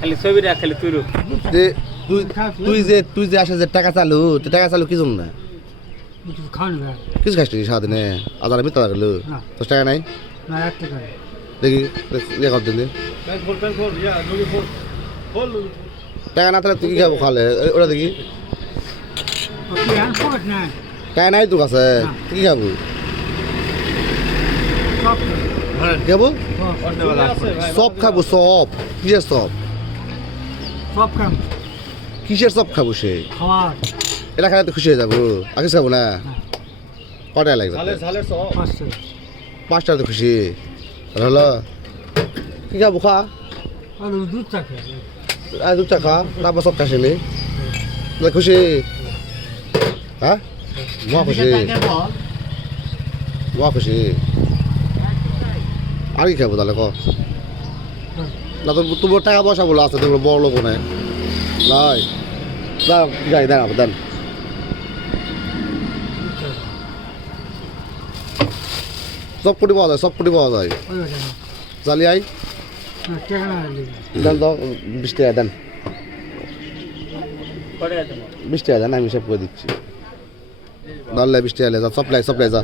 খালি ছবি রাখ খালি তুই যে তুই যে আসে যে টাকা চালু কি জন্য কিছু খাস নাকি সারাদিনে আদার মিথ্যা লাগলো তোর টাকা নাই দেখি ইয়ে কর দিন টাকা না তাহলে তুই কি খাবো খালে ওটা দেখি টাকা নাই তোর কাছে তুই কি খাবো কি খাবো সব খাবো সব কিসের সব কিসের সব খাবো সে এটা খালে তো খুশি হয়ে যাবো আগে খাবো না কটায় লাগবে 5 টাকা তো খুশি হলো কি খাবো খা দুধ চা খা তারপর সব খাসিনি খুশি হ্যাঁ মহা খুশি আর কি খাবো তাহলে ক না তো তোমার টাকা পয়সা বলে আছে তোমার বড় লোক নাই গাড়ি দেন দেন সব কোটি পাওয়া যায় চালি আই দেন তো 20 টাকা দেন 20 টাকা দেন আমি সব করে দিচ্ছি ধরলে 20 টাকা যা সাপ্লাই যা